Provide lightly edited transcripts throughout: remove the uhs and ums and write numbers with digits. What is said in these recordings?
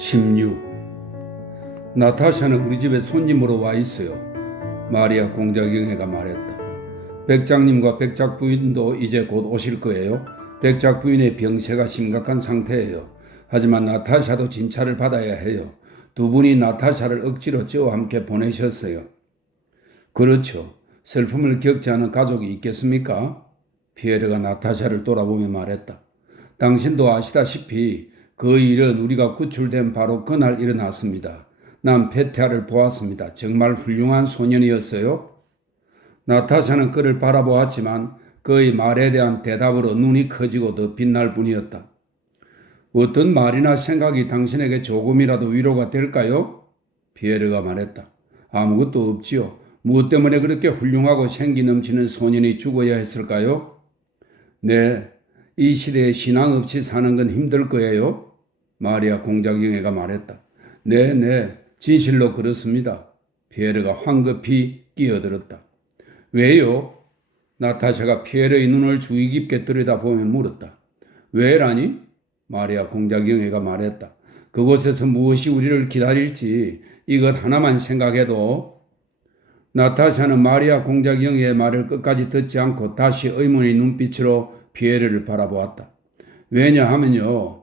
16. 나타샤는 우리 집에 손님으로 와 있어요. 마리아 공작영애가 말했다. 백작님과 백작 부인도 이제 곧 오실 거예요. 백작 부인의 병세가 심각한 상태예요. 하지만 나타샤도 진찰을 받아야 해요. 두 분이 나타샤를 억지로 저와 함께 보내셨어요. 그렇죠. 슬픔을 겪지 않은 가족이 있겠습니까? 피에르가 나타샤를 돌아보며 말했다. 당신도 아시다시피 그 일은 우리가 구출된 바로 그날 일어났습니다. 난 페티아를 보았습니다. 정말 훌륭한 소년이었어요. 나타샤는 그를 바라보았지만 그의 말에 대한 대답으로 눈이 커지고 더 빛날 뿐이었다. 어떤 말이나 생각이 당신에게 조금이라도 위로가 될까요? 피에르가 말했다. 아무것도 없지요. 무엇 때문에 그렇게 훌륭하고 생기 넘치는 소년이 죽어야 했을까요? 네, 이 시대에 신앙 없이 사는 건 힘들 거예요. 마리아 공작영애가 말했다. 네, 진실로 그렇습니다. 피에르가 황급히 끼어들었다. 왜요? 나타샤가 피에르의 눈을 주의 깊게 들여다보며 물었다. 왜라니? 마리아 공작영애가 말했다. 그곳에서 무엇이 우리를 기다릴지 이것 하나만 생각해도. 나타샤는 마리아 공작영애의 말을 끝까지 듣지 않고 다시 의문의 눈빛으로 피에르를 바라보았다. 왜냐하면요.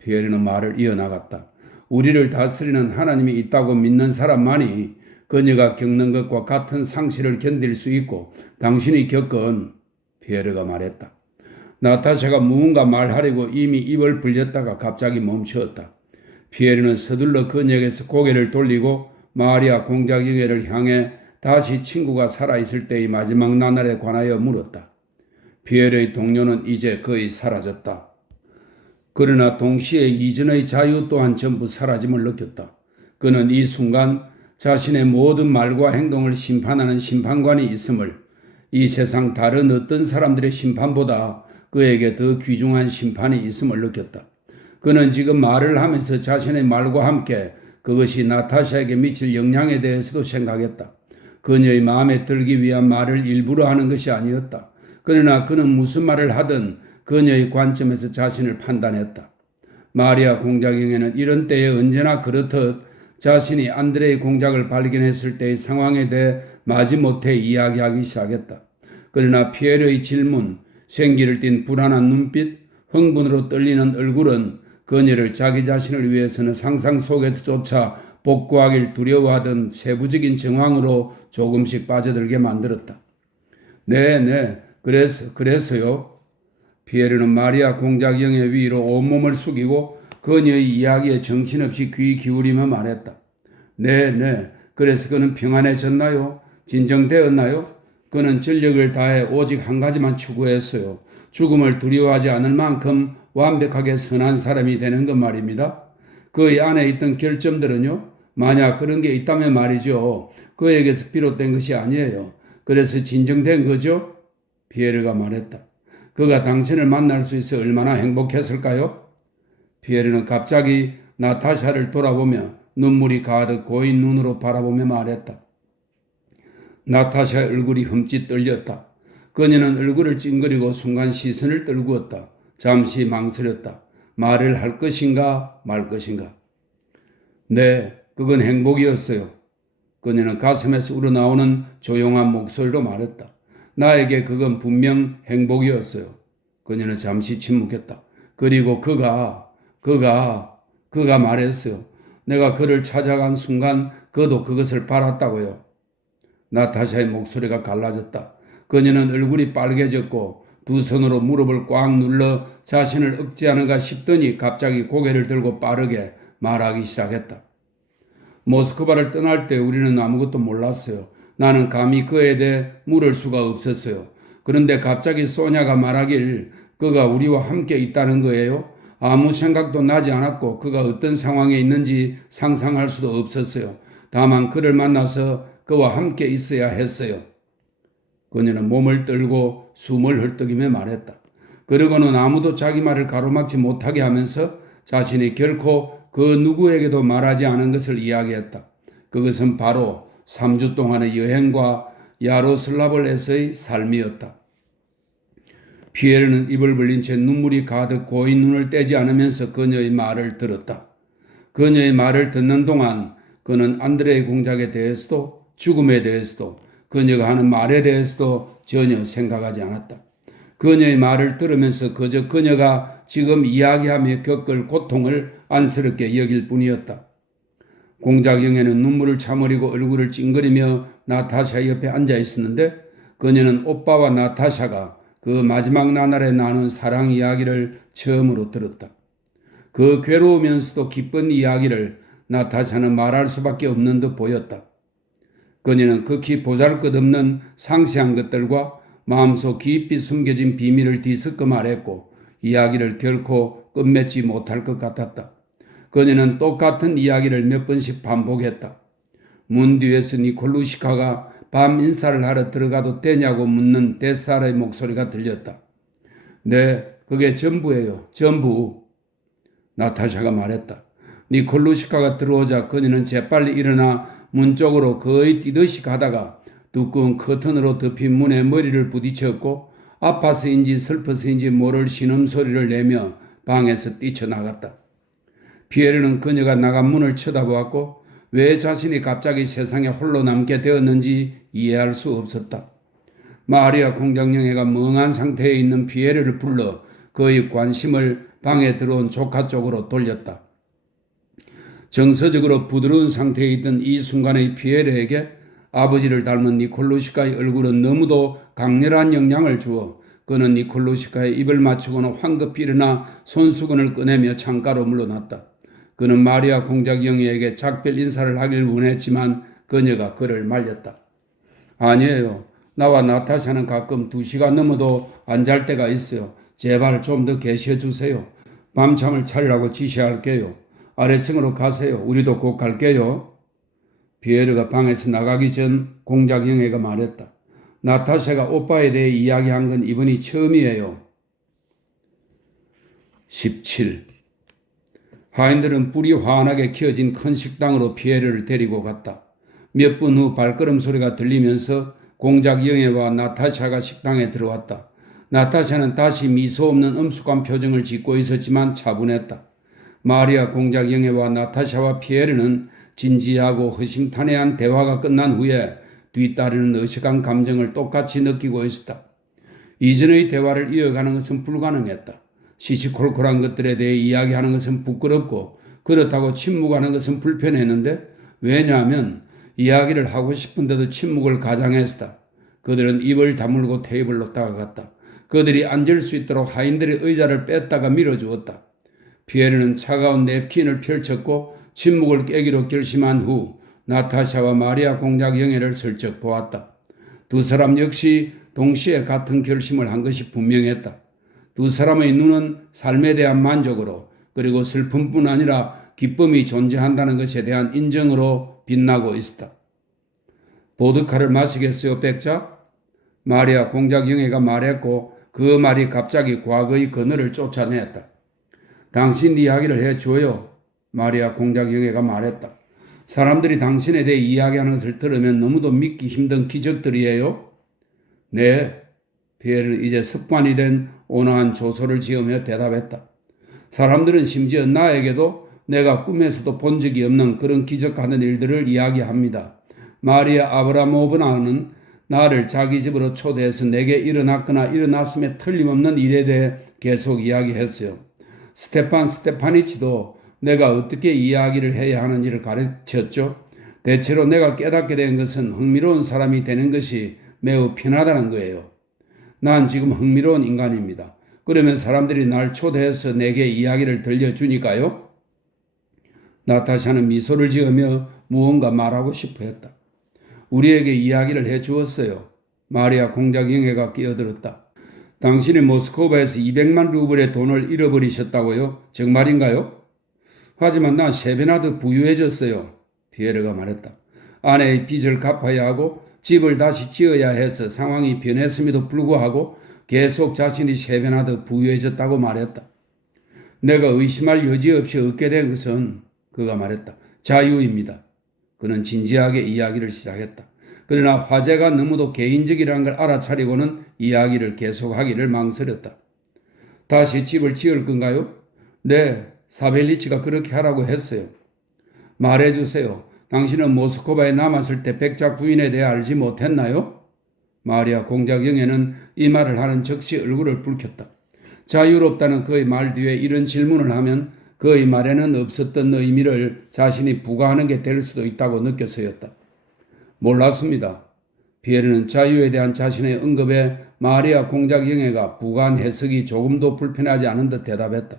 피에르는 말을 이어나갔다. 우리를 다스리는 하나님이 있다고 믿는 사람만이 그녀가 겪는 것과 같은 상실을 견딜 수 있고 당신이 겪은 피에르가 말했다. 나타샤가 무언가 말하려고 이미 입을 벌렸다가 갑자기 멈추었다. 피에르는 서둘러 그녀에게서 고개를 돌리고 마리아 공작영애를 향해 다시 친구가 살아있을 때의 마지막 나날에 관하여 물었다. 피에르의 동료는 이제 거의 사라졌다. 그러나 동시에 이전의 자유 또한 전부 사라짐을 느꼈다. 그는 이 순간 자신의 모든 말과 행동을 심판하는 심판관이 있음을, 이 세상 다른 어떤 사람들의 심판보다 그에게 더 귀중한 심판이 있음을 느꼈다. 그는 지금 말을 하면서 자신의 말과 함께 그것이 나타샤에게 미칠 영향에 대해서도 생각했다. 그녀의 마음에 들기 위한 말을 일부러 하는 것이 아니었다. 그러나 그는 무슨 말을 하든 그녀의 관점에서 자신을 판단했다. 마리아 공작영애는 이런 때에 언제나 그렇듯 자신이 안드레의 공작을 발견했을 때의 상황에 대해 마지못해 이야기하기 시작했다. 그러나 피에르의 질문, 생기를 띤 불안한 눈빛, 흥분으로 떨리는 얼굴은 그녀를 자기 자신을 위해서는 상상 속에서조차 복구하길 두려워하던 세부적인 정황으로 조금씩 빠져들게 만들었다. 네, 그래서요. 피에르는 마리아 공작영애 위로 온몸을 숙이고 그녀의 이야기에 정신없이 귀 기울이며 말했다. 네, 그래서 그는 평안해졌나요? 진정되었나요? 그는 전력을 다해 오직 한 가지만 추구했어요. 죽음을 두려워하지 않을 만큼 완벽하게 선한 사람이 되는 것 말입니다. 그의 안에 있던 결점들은요, 만약 그런 게 있다면 말이죠. 그에게서 비롯된 것이 아니에요. 그래서 진정된 거죠? 피에르가 말했다. 그가 당신을 만날 수 있어 얼마나 행복했을까요? 피에르는 갑자기 나타샤를 돌아보며 눈물이 가득 고인 눈으로 바라보며 말했다. 나타샤의 얼굴이 흠칫 떨렸다. 그녀는 얼굴을 찡그리고 순간 시선을 떨구었다. 잠시 망설였다. 말을 할 것인가 말 것인가. 네, 그건 행복이었어요. 그녀는 가슴에서 우러나오는 조용한 목소리로 말했다. 나에게 그건 분명 행복이었어요. 그녀는 잠시 침묵했다. 그리고 그가 말했어요. 내가 그를 찾아간 순간 그도 그것을 바랐다고요. 나타샤의 목소리가 갈라졌다. 그녀는 얼굴이 빨개졌고 두 손으로 무릎을 꽉 눌러 자신을 억제하는가 싶더니 갑자기 고개를 들고 빠르게 말하기 시작했다. 모스크바를 떠날 때 우리는 아무것도 몰랐어요. 나는 감히 그에 대해 물을 수가 없었어요. 그런데 갑자기 소냐가 말하길 그가 우리와 함께 있다는 거예요. 아무 생각도 나지 않았고 그가 어떤 상황에 있는지 상상할 수도 없었어요. 다만 그를 만나서 그와 함께 있어야 했어요. 그녀는 몸을 떨고 숨을 헐떡이며 말했다. 그러고는 아무도 자기 말을 가로막지 못하게 하면서 자신이 결코 그 누구에게도 말하지 않은 것을 이야기했다. 그것은 바로 3주 동안의 여행과 야로슬라블에서의 삶이었다. 피에르는 입을 벌린 채 눈물이 가득 고인 눈을 떼지 않으면서 그녀의 말을 들었다. 그녀의 말을 듣는 동안 그는 안드레의 공작에 대해서도 죽음에 대해서도 그녀가 하는 말에 대해서도 전혀 생각하지 않았다. 그녀의 말을 들으면서 그저 그녀가 지금 이야기하며 겪을 고통을 안쓰럽게 여길 뿐이었다. 공작영애는 눈물을 참으리고 얼굴을 찡그리며 나타샤 옆에 앉아 있었는데 그녀는 오빠와 나타샤가 그 마지막 나날에 나눈 사랑 이야기를 처음으로 들었다. 그 괴로우면서도 기쁜 이야기를 나타샤는 말할 수밖에 없는 듯 보였다. 그녀는 극히 보잘것없는 상세한 것들과 마음속 깊이 숨겨진 비밀을 뒤섞어 말했고 이야기를 결코 끝맺지 못할 것 같았다. 그녀는 똑같은 이야기를 몇 번씩 반복했다. 문 뒤에서 니콜루시카가 밤 인사를 하러 들어가도 되냐고 묻는 데사르의 목소리가 들렸다. 네, 그게 전부예요. 전부. 나타샤가 말했다. 니콜루시카가 들어오자 그녀는 재빨리 일어나 문 쪽으로 거의 뛰듯이 가다가 두꺼운 커튼으로 덮인 문에 머리를 부딪혔고 아파서인지 슬퍼서인지 모를 신음소리를 내며 방에서 뛰쳐나갔다. 피에르는 그녀가 나간 문을 쳐다보았고 왜 자신이 갑자기 세상에 홀로 남게 되었는지 이해할 수 없었다. 마리아 공작영애가 멍한 상태에 있는 피에르를 불러 그의 관심을 방에 들어온 조카 쪽으로 돌렸다. 정서적으로 부드러운 상태에 있던 이 순간의 피에르에게 아버지를 닮은 니콜루시카의 얼굴은 너무도 강렬한 영향을 주어 그는 니콜루시카의 입을 맞추고는 황급히 일어나 손수건을 꺼내며 창가로 물러났다. 그는 마리아 공작영애에게 작별 인사를 하길 원했지만 그녀가 그를 말렸다. 아니에요. 나와 나타샤는 가끔 2시간 넘어도 안 잘 때가 있어요. 제발 좀 더 계셔주세요. 밤잠을 차리라고 지시할게요. 아래층으로 가세요. 우리도 곧 갈게요. 피에르가 방에서 나가기 전 공작영애가 말했다. 나타샤가 오빠에 대해 이야기한 건 이번이 처음이에요. 17. 하인들은 불이 환하게 켜진 큰 식당으로 피에르를 데리고 갔다. 몇 분 후 발걸음 소리가 들리면서 공작영애와 나타샤가 식당에 들어왔다. 나타샤는 다시 미소 없는 엄숙한 표정을 짓고 있었지만 차분했다. 마리아 공작영애와 나타샤와 피에르는 진지하고 허심탄회한 대화가 끝난 후에 뒤따르는 어색한 감정을 똑같이 느끼고 있었다. 이전의 대화를 이어가는 것은 불가능했다. 시시콜콜한 것들에 대해 이야기하는 것은 부끄럽고 그렇다고 침묵하는 것은 불편했는데 왜냐하면 이야기를 하고 싶은데도 침묵을 가장했다. 그들은 입을 다물고 테이블로 다가갔다. 그들이 앉을 수 있도록 하인들의 의자를 뺐다가 밀어주었다. 피에르는 차가운 냅킨을 펼쳤고 침묵을 깨기로 결심한 후 나타샤와 마리아 공작영애를 슬쩍 보았다. 두 사람 역시 동시에 같은 결심을 한 것이 분명했다. 두 사람의 눈은 삶에 대한 만족으로 그리고 슬픔뿐 아니라 기쁨이 존재한다는 것에 대한 인정으로 빛나고 있었다. 보드카를 마시겠어요, 백작? 마리아 공작영애가 말했고 그 말이 갑자기 과거의 그늘을 쫓아냈다. 당신 이야기를 해줘요. 마리아 공작영애가 말했다. 사람들이 당신에 대해 이야기하는 것을 들으면 너무도 믿기 힘든 기적들이에요. 네. 피에르는 이제 습관이 된 온화한 조소를 지으며 대답했다. 사람들은 심지어 나에게도 내가 꿈에서도 본 적이 없는 그런 기적하는 일들을 이야기합니다. 마리아 아브라모브나는 나를 자기 집으로 초대해서 내게 일어났거나 일어났음에 틀림없는 일에 대해 계속 이야기했어요. 스테판 스테파니치도 내가 어떻게 이야기를 해야 하는지를 가르쳤죠. 대체로 내가 깨닫게 된 것은 흥미로운 사람이 되는 것이 매우 편하다는 거예요. 난 지금 흥미로운 인간입니다. 그러면 사람들이 날 초대해서 내게 이야기를 들려주니까요. 나타샤는 미소를 지으며 무언가 말하고 싶어 했다. 우리에게 이야기를 해주었어요. 마리아 공작영애가 끼어들었다. 당신이 모스크바에서 200만 루블의 돈을 잃어버리셨다고요? 정말인가요? 하지만 난 3배나 더 부유해졌어요. 피에르가 말했다. 아내의 빚을 갚아야 하고 집을 다시 지어야 해서 상황이 변했음에도 불구하고 계속 자신이 3배나 더 부유해졌다고 말했다. 내가 의심할 여지 없이 얻게 된 것은 그가 말했다. 자유입니다. 그는 진지하게 이야기를 시작했다. 그러나 화제가 너무도 개인적이라는 걸 알아차리고는 이야기를 계속하기를 망설였다. 다시 집을 지을 건가요? 네, 사벨리치가 그렇게 하라고 했어요. 말해주세요. 당신은 모스크바에 남았을 때 백작 부인에 대해 알지 못했나요? 마리아 공작영애는 이 말을 하는 즉시 얼굴을 붉혔다. 자유롭다는 그의 말 뒤에 이런 질문을 하면 그의 말에는 없었던 의미를 자신이 부과하는 게 될 수도 있다고 느껴서였다. 몰랐습니다. 피에르는 자유에 대한 자신의 언급에 마리아 공작영애가 부과한 해석이 조금도 불편하지 않은 듯 대답했다.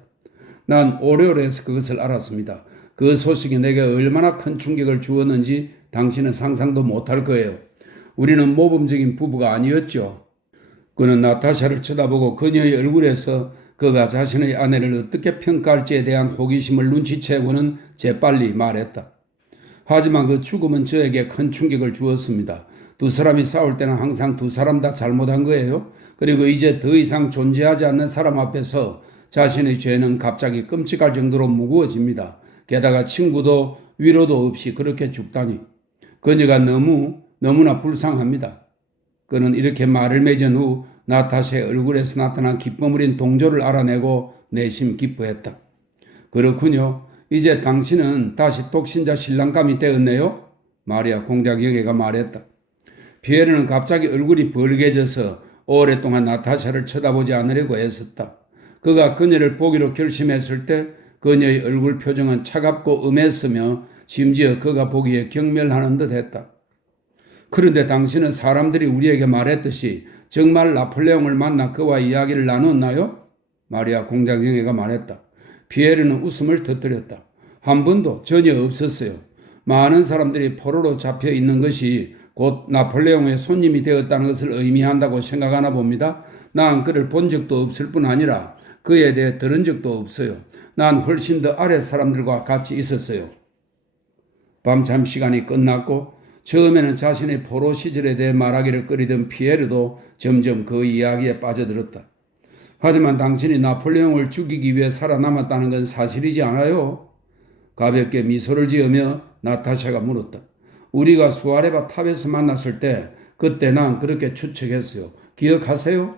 난 오래오래해서 그것을 알았습니다. 그 소식이 내게 얼마나 큰 충격을 주었는지 당신은 상상도 못할 거예요. 우리는 모범적인 부부가 아니었죠. 그는 나타샤를 쳐다보고 그녀의 얼굴에서 그가 자신의 아내를 어떻게 평가할지에 대한 호기심을 눈치채고는 재빨리 말했다. 하지만 그 죽음은 저에게 큰 충격을 주었습니다. 두 사람이 싸울 때는 항상 두 사람 다 잘못한 거예요. 그리고 이제 더 이상 존재하지 않는 사람 앞에서 자신의 죄는 갑자기 끔찍할 정도로 무거워집니다. 게다가 친구도 위로도 없이 그렇게 죽다니. 그녀가 너무나 불쌍합니다. 그는 이렇게 말을 맺은 후 나타샤의 얼굴에서 나타난 기쁨 어린 동조를 알아내고 내심 기뻐했다. 그렇군요. 이제 당신은 다시 독신자 신랑감이 되었네요. 마리아 공작영애가 말했다. 피에르는 갑자기 얼굴이 벌개져서 오랫동안 나타샤를 쳐다보지 않으려고 애썼다. 그가 그녀를 보기로 결심했을 때 그녀의 얼굴 표정은 차갑고 음했으며 심지어 그가 보기에 경멸하는 듯 했다. 그런데 당신은 사람들이 우리에게 말했듯이 정말 나폴레옹을 만나 그와 이야기를 나눴나요? 마리아 공작영애가 말했다. 피에르는 웃음을 터뜨렸다. 한 번도 전혀 없었어요. 많은 사람들이 포로로 잡혀 있는 것이 곧 나폴레옹의 손님이 되었다는 것을 의미한다고 생각하나 봅니다. 난 그를 본 적도 없을 뿐 아니라 그에 대해 들은 적도 없어요. 난 훨씬 더 아래 사람들과 같이 있었어요. 밤잠 시간이 끝났고 처음에는 자신의 포로 시절에 대해 말하기를 꺼리던 피에르도 점점 그 이야기에 빠져들었다. 하지만 당신이 나폴레옹을 죽이기 위해 살아남았다는 건 사실이지 않아요? 가볍게 미소를 지으며 나타샤가 물었다. 우리가 수아레바 탑에서 만났을 때 그때 난 그렇게 추측했어요. 기억하세요?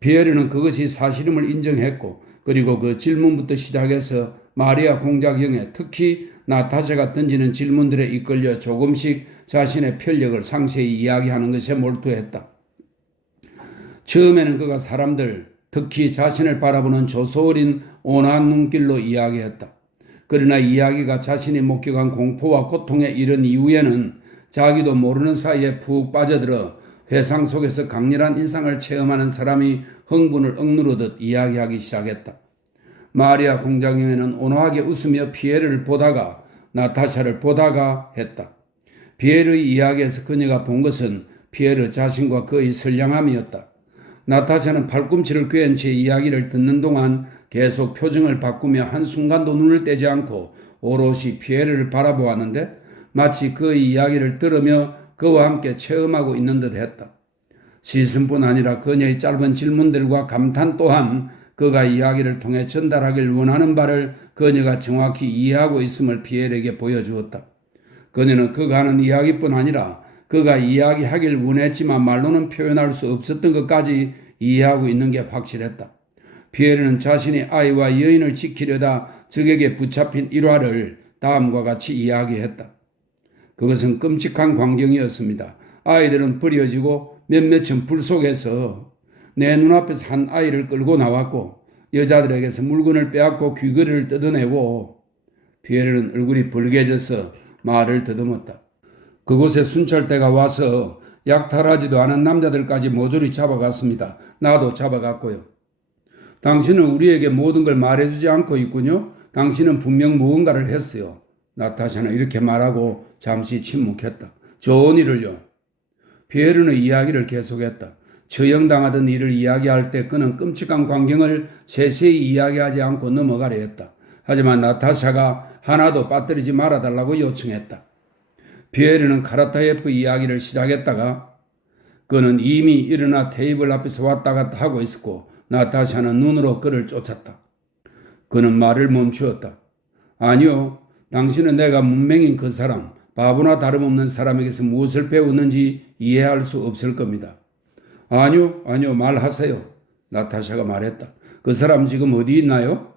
피에르는 그것이 사실임을 인정했고 그리고 그 질문부터 시작해서 마리아 공작영애 특히 나타샤가 던지는 질문들에 이끌려 조금씩 자신의 편력을 상세히 이야기하는 것에 몰두했다. 처음에는 그가 사람들, 특히 자신을 바라보는 조소어린 온화한 눈길로 이야기했다. 그러나 이야기가 자신이 목격한 공포와 고통에 이른 이후에는 자기도 모르는 사이에 푹 빠져들어 회상 속에서 강렬한 인상을 체험하는 사람이 흥분을 억누르듯 이야기하기 시작했다. 마리아 공작영애는 온화하게 웃으며 피에르를 보다가 나타샤를 보다가 했다. 피에르의 이야기에서 그녀가 본 것은 피에르 자신과 그의 선량함이었다. 나타샤는 팔꿈치를 꿰은 채 이야기를 듣는 동안 계속 표정을 바꾸며 한순간도 눈을 떼지 않고 오롯이 피에르를 바라보았는데 마치 그의 이야기를 들으며 그와 함께 체험하고 있는 듯 했다. 시선뿐 아니라 그녀의 짧은 질문들과 감탄 또한 그가 이야기를 통해 전달하길 원하는 바를 그녀가 정확히 이해하고 있음을 피에르에게 보여주었다. 그녀는 그가 하는 이야기뿐 아니라 그가 이야기하길 원했지만 말로는 표현할 수 없었던 것까지 이해하고 있는 게 확실했다. 피에르는 자신이 아이와 여인을 지키려다 적에게 붙잡힌 일화를 다음과 같이 이야기했다. 그것은 끔찍한 광경이었습니다. 아이들은 버려지고 몇몇은 불 속에서 내 눈앞에서 한 아이를 끌고 나왔고 여자들에게서 물건을 빼앗고 귀걸이를 뜯어내고 피에르는 얼굴이 벌개져서 말을 더듬었다. 그곳에 순찰대가 와서 약탈하지도 않은 남자들까지 모조리 잡아갔습니다. 나도 잡아갔고요. 당신은 우리에게 모든 걸 말해주지 않고 있군요. 당신은 분명 무언가를 했어요. 나타샤는 이렇게 말하고 잠시 침묵했다. 좋은 일을요. 피에르는 이야기를 계속했다. 처형당하던 일을 이야기할 때 그는 끔찍한 광경을 세세히 이야기하지 않고 넘어가려 했다. 하지만 나타샤가 하나도 빠뜨리지 말아달라고 요청했다. 피에르는 카라타예프 이야기를 시작했다가 그는 이미 일어나 테이블 앞에서 왔다 갔다 하고 있었고 나타샤는 눈으로 그를 쫓았다. 그는 말을 멈추었다. 아니요, 당신은 내가 문맹인 그 사람, 바보나 다름없는 사람에게서 무엇을 배웠는지 이해할 수 없을 겁니다. 아니요, 말하세요. 나타샤가 말했다. 그 사람 지금 어디 있나요?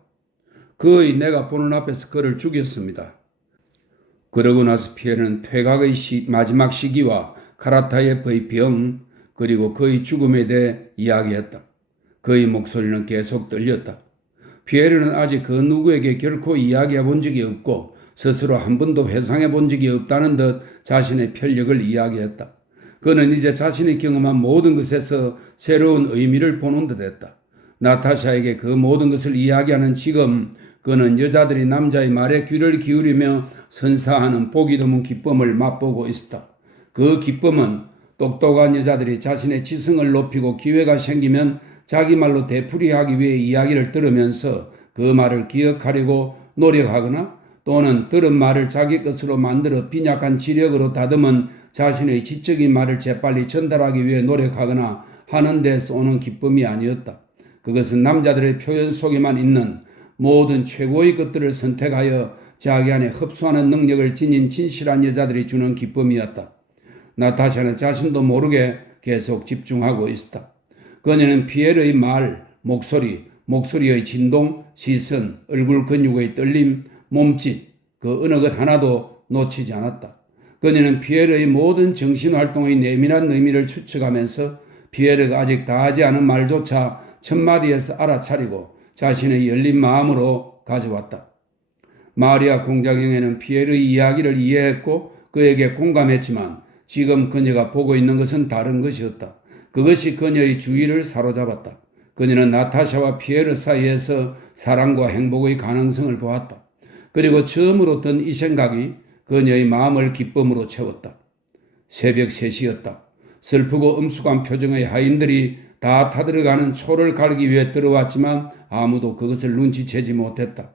거의 내가 보는 앞에서 그를 죽였습니다. 그러고 나서 피에르는 퇴각의 마지막 시기와 카라타예프의 병 그리고 그의 죽음에 대해 이야기했다. 그의 목소리는 계속 떨렸다. 피에르는 아직 그 누구에게 결코 이야기해 본 적이 없고 스스로 한 번도 회상해 본 적이 없다는 듯 자신의 편력을 이야기했다. 그는 이제 자신이 경험한 모든 것에서 새로운 의미를 보는 듯 했다. 나타샤에게 그 모든 것을 이야기하는 지금 그는 여자들이 남자의 말에 귀를 기울이며 선사하는 보기 드문 기쁨을 맛보고 있었다. 그 기쁨은 똑똑한 여자들이 자신의 지성을 높이고 기회가 생기면 자기 말로 되풀이하기 위해 이야기를 들으면서 그 말을 기억하려고 노력하거나 또는 들은 말을 자기 것으로 만들어 빈약한 지력으로 다듬은 자신의 지적인 말을 재빨리 전달하기 위해 노력하거나 하는 데서 오는 기쁨이 아니었다. 그것은 남자들의 표현 속에만 있는 모든 최고의 것들을 선택하여 자기 안에 흡수하는 능력을 지닌 진실한 여자들이 주는 기쁨이었다. 나타샤는 자신도 모르게 계속 집중하고 있었다. 그녀는 피에르의 말, 목소리의 진동, 시선, 얼굴 근육의 떨림, 몸짓, 그 어느 것 하나도 놓치지 않았다. 그녀는 피에르의 모든 정신활동의 내밀한 의미를 추측하면서 피에르가 아직 다하지 않은 말조차 첫마디에서 알아차리고 자신의 열린 마음으로 가져왔다. 마리아 공작영에는 피에르의 이야기를 이해했고 그에게 공감했지만 지금 그녀가 보고 있는 것은 다른 것이었다. 그것이 그녀의 주의를 사로잡았다. 그녀는 나타샤와 피에르 사이에서 사랑과 행복의 가능성을 보았다. 그리고 처음으로 든 이 생각이 그녀의 마음을 기쁨으로 채웠다. 새벽 3시였다. 슬프고 엄숙한 표정의 하인들이 다 타들어가는 초를 갈기 위해 들어왔지만 아무도 그것을 눈치채지 못했다.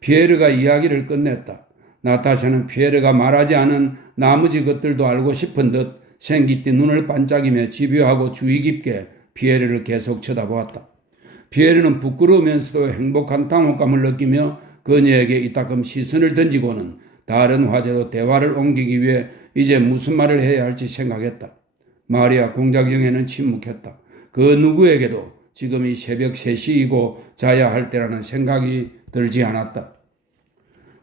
피에르가 이야기를 끝냈다. 나타샤는 피에르가 말하지 않은 나머지 것들도 알고 싶은 듯 생기띠 눈을 반짝이며 집요하고 주의 깊게 피에르를 계속 쳐다보았다. 피에르는 부끄러우면서도 행복한 당혹감을 느끼며 그녀에게 이따금 시선을 던지고는 다른 화제로 대화를 옮기기 위해 이제 무슨 말을 해야 할지 생각했다. 마리아 공작영에는 침묵했다. 그 누구에게도 지금이 새벽 3시이고 자야 할 때라는 생각이 들지 않았다.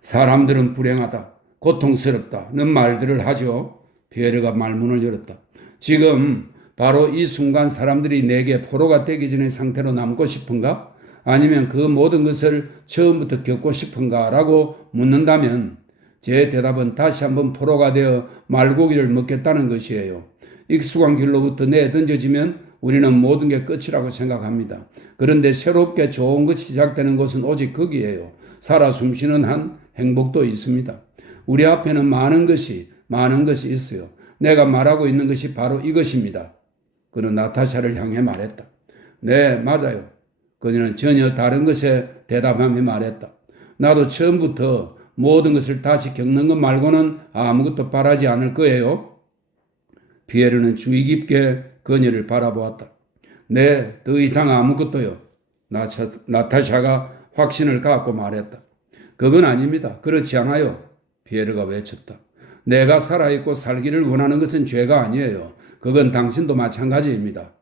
사람들은 불행하다, 고통스럽다는 말들을 하죠. 피에르가 말문을 열었다. 지금 바로 이 순간 사람들이 내게 포로가 되기 전의 상태로 남고 싶은가? 아니면 그 모든 것을 처음부터 겪고 싶은가? 라고 묻는다면 제 대답은 다시 한번 포로가 되어 말고기를 먹겠다는 것이에요. 익숙한 길로부터 내던져지면 우리는 모든 게 끝이라고 생각합니다. 그런데 새롭게 좋은 것이 시작되는 곳은 오직 거기에요. 살아 숨쉬는 한 행복도 있습니다. 우리 앞에는 많은 것이 있어요. 내가 말하고 있는 것이 바로 이것입니다. 그는 나타샤를 향해 말했다. 네, 맞아요. 그녀는 전혀 다른 것에 대답하며 말했다. 나도 처음부터 모든 것을 다시 겪는 것 말고는 아무것도 바라지 않을 거예요. 피에르는 주의 깊게 그녀를 바라보았다. 네, 더 이상 아무것도요. 나타샤가 확신을 갖고 말했다. 그건 아닙니다. 그렇지 않아요. 피에르가 외쳤다. 내가 살아있고 살기를 원하는 것은 죄가 아니에요. 그건 당신도 마찬가지입니다.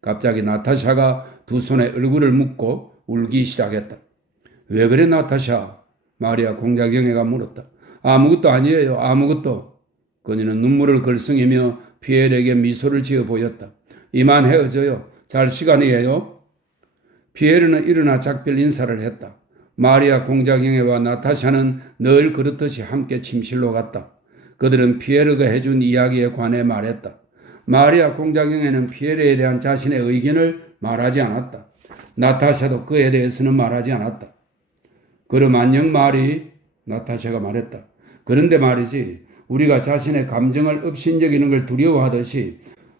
갑자기 나타샤가 두 손에 얼굴을 묶고 울기 시작했다. 왜 그래 나타샤? 마리아 공작영애가 물었다. 아무것도 아니에요. 아무것도. 그녀는 눈물을 글썽이며 피에르에게 미소를 지어 보였다. 이만 헤어져요. 잘 시간이에요. 피에르는 일어나 작별 인사를 했다. 마리아 공작영애와 나타샤는 늘 그렇듯이 함께 침실로 갔다. 그들은 피에르가 해준 이야기에 관해 말했다. 마리아 공작영애는 피에르에 대한 자신의 의견을 말하지 않았다. 나타샤도 그에 대해서는 말하지 않았다. 그럼 안녕 마리, 나타샤가 말했다. 그런데 말이지, 우리가 자신의 감정을 업신여기는 걸 두려워하듯이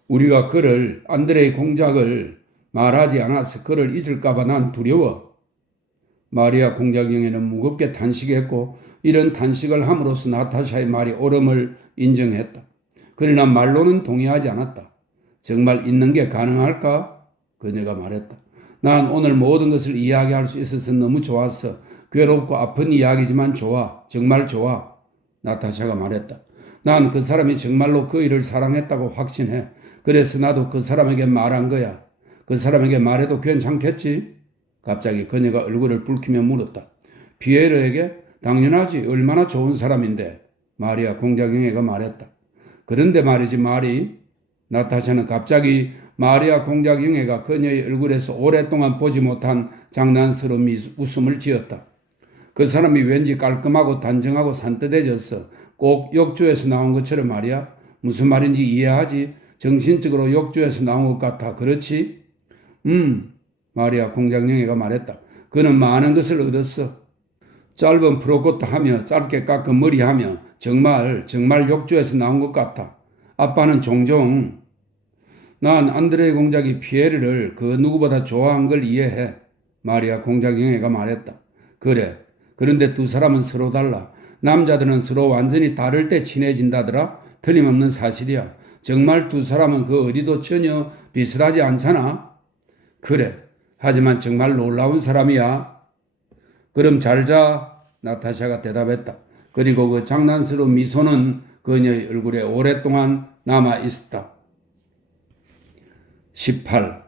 우리가 그를, 안드레의 공작을 말하지 않아서 그를 잊을까봐 난 두려워. 마리아 공작영애는 무겁게 탄식했고 이런 탄식을 함으로써 나타샤의 말이 옳음을 인정했다. 그러나 말로는 동의하지 않았다. 정말 있는 게 가능할까? 그녀가 말했다. 난 오늘 모든 것을 이야기할 수 있어서 너무 좋았어. 괴롭고 아픈 이야기지만 좋아. 정말 좋아. 나타샤가 말했다. 난 그 사람이 정말로 그 일을 사랑했다고 확신해. 그래서 나도 그 사람에게 말한 거야. 그 사람에게 말해도 괜찮겠지? 갑자기 그녀가 얼굴을 붉히며 물었다. 피에르에게? 당연하지. 얼마나 좋은 사람인데. 마리아 공작영애가 말했다. 그런데 말이지 말이. 나타샤는 갑자기 마리아 공작영애가 그녀의 얼굴에서 오랫동안 보지 못한 장난스러운 웃음을 지었다. 그 사람이 왠지 깔끔하고 단정하고 산뜻해졌어. 꼭 욕조에서 나온 것처럼 말이야. 무슨 말인지 이해하지? 정신적으로 욕조에서 나온 것 같아. 그렇지? 마리아 공작영애가 말했다. 그는 많은 것을 얻었어. 짧은 프로코트 하며 짧게 깎은 머리하며 정말 욕조에서 나온 것 같아. 아빠는 종종 난 안드레 공작이 피에르를 그 누구보다 좋아한 걸 이해해. 마리아 공작영애가 말했다. 그래. 그런데 두 사람은 서로 달라. 남자들은 서로 완전히 다를 때 친해진다더라. 틀림없는 사실이야. 정말 두 사람은 그 어디도 전혀 비슷하지 않잖아. 그래. 하지만 정말 놀라운 사람이야. 그럼 잘 자. 나타샤가 대답했다. 그리고 그 장난스러운 미소는 그녀의 얼굴에 오랫동안 남아 있었다. 18.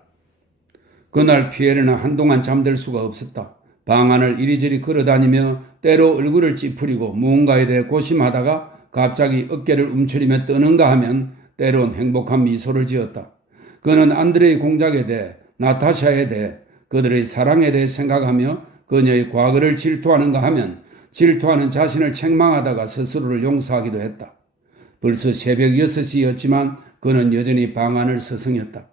그날 피에르는 한동안 잠들 수가 없었다. 방 안을 이리저리 걸어다니며 때로 얼굴을 찌푸리고 무언가에 대해 고심하다가 갑자기 어깨를 움츠리며 떠는가 하면 때론 행복한 미소를 지었다. 그는 안드레의 공작에 대해, 나타샤에 대해, 그들의 사랑에 대해 생각하며 그녀의 과거를 질투하는가 하면 질투하는 자신을 책망하다가 스스로를 용서하기도 했다. 벌써 새벽 6시였지만 그는 여전히 방 안을 서성였다.